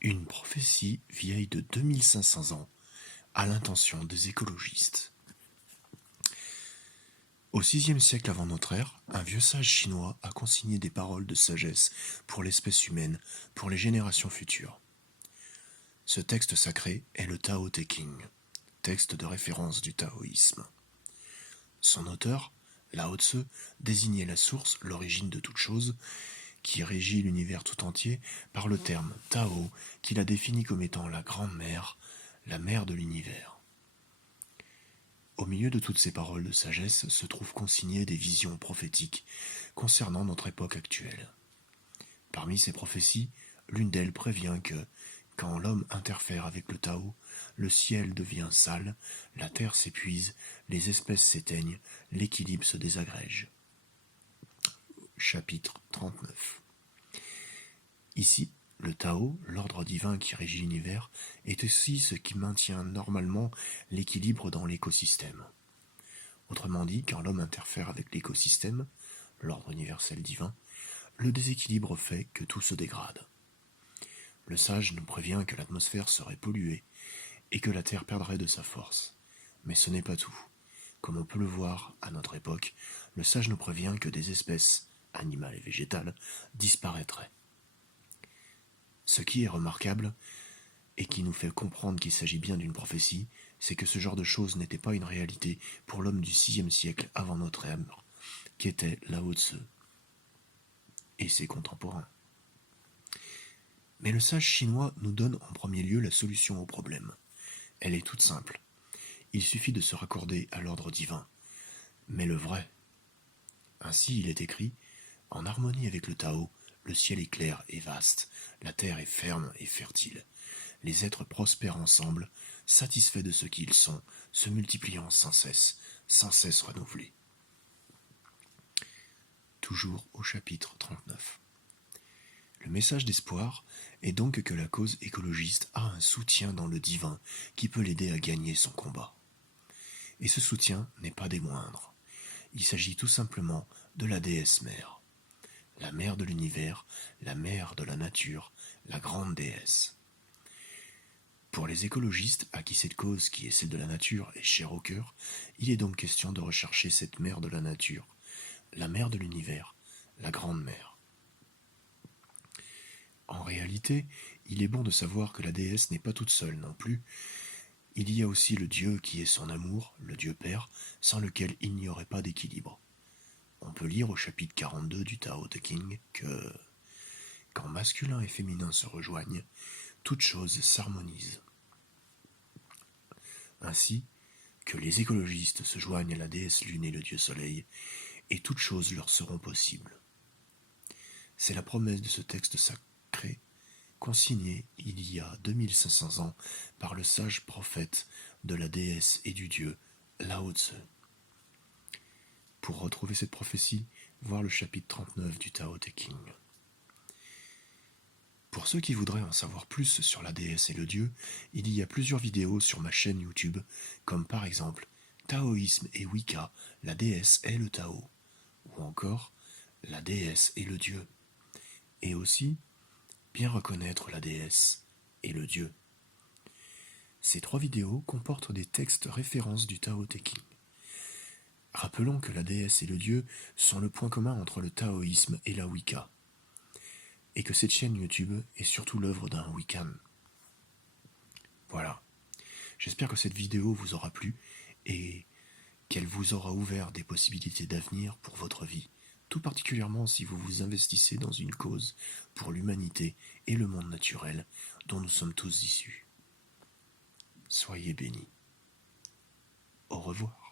Une prophétie vieille de 2500 ans à l'intention des écologistes. Au VIe siècle avant notre ère, un vieux sage chinois a consigné des paroles de sagesse pour l'espèce humaine, pour les générations futures. Ce texte sacré est le Tao Te Ching, texte de référence du taoïsme. Son auteur, Lao Tzu, désignait la source, l'origine de toute chose, qui régit l'univers tout entier, par le terme Tao, qu'il a défini comme étant la grande mère, la mère de l'univers. Au milieu de toutes ces paroles de sagesse se trouvent consignées des visions prophétiques concernant notre époque actuelle. Parmi ces prophéties, l'une d'elles prévient que, quand l'homme interfère avec le Tao, le ciel devient sale, la terre s'épuise, les espèces s'éteignent, l'équilibre se désagrège. Chapitre 39. Ici, le Tao, l'ordre divin qui régit l'univers, est aussi ce qui maintient normalement l'équilibre dans l'écosystème. Autrement dit, quand l'homme interfère avec l'écosystème, l'ordre universel divin, le déséquilibre fait que tout se dégrade. Le sage nous prévient que l'atmosphère serait polluée et que la Terre perdrait de sa force. Mais ce n'est pas tout. Comme on peut le voir à notre époque, le sage nous prévient que des espèces, animales et végétales, disparaîtraient. Ce qui est remarquable, et qui nous fait comprendre qu'il s'agit bien d'une prophétie, c'est que ce genre de choses n'était pas une réalité pour l'homme du VIe siècle avant notre ère, qui était Lao Tzu et ses contemporains. Mais le sage chinois nous donne en premier lieu la solution au problème. Elle est toute simple. Il suffit de se raccorder à l'ordre divin, mais le vrai. Ainsi il est écrit, en harmonie avec le Tao, le ciel est clair et vaste, la terre est ferme et fertile. Les êtres prospèrent ensemble, satisfaits de ce qu'ils sont, se multipliant sans cesse renouvelés. Toujours au chapitre 39. Le message d'espoir est donc que la cause écologiste a un soutien dans le divin qui peut l'aider à gagner son combat. Et ce soutien n'est pas des moindres. Il s'agit tout simplement de la déesse mère. La mère de l'univers, la mère de la nature, la grande déesse. Pour les écologistes, à qui cette cause qui est celle de la nature est chère au cœur, il est donc question de rechercher cette mère de la nature, la mère de l'univers, la grande mère. En réalité, il est bon de savoir que la déesse n'est pas toute seule non plus. Il y a aussi le Dieu qui est son amour, le Dieu Père, sans lequel il n'y aurait pas d'équilibre. On peut lire au chapitre 42 du Tao Te Ching que « Quand masculin et féminin se rejoignent, toute chose s'harmonise. » Ainsi que les écologistes se joignent à la déesse lune et le Dieu soleil, et toutes choses leur seront possibles. C'est la promesse de ce texte sacré, consigné il y a 2500 ans par le sage prophète de la déesse et du dieu Lao Tzu. Pour retrouver cette prophétie, voir le chapitre 39 du Tao Te Ching. Pour ceux qui voudraient en savoir plus sur la déesse et le dieu, il y a plusieurs vidéos sur ma chaîne YouTube, comme par exemple Taoïsme et Wicca, la déesse est le Tao, ou encore la déesse et le dieu, et aussi bien reconnaître la déesse et le dieu. Ces 3 vidéos comportent des textes références du Tao Te Ching. Rappelons que la déesse et le dieu sont le point commun entre le taoïsme et la Wicca, et que cette chaîne YouTube est surtout l'œuvre d'un Wiccan. Voilà. J'espère que cette vidéo vous aura plu et qu'elle vous aura ouvert des possibilités d'avenir pour votre vie, tout particulièrement si vous vous investissez dans une cause pour l'humanité et le monde naturel dont nous sommes tous issus. Soyez bénis. Au revoir.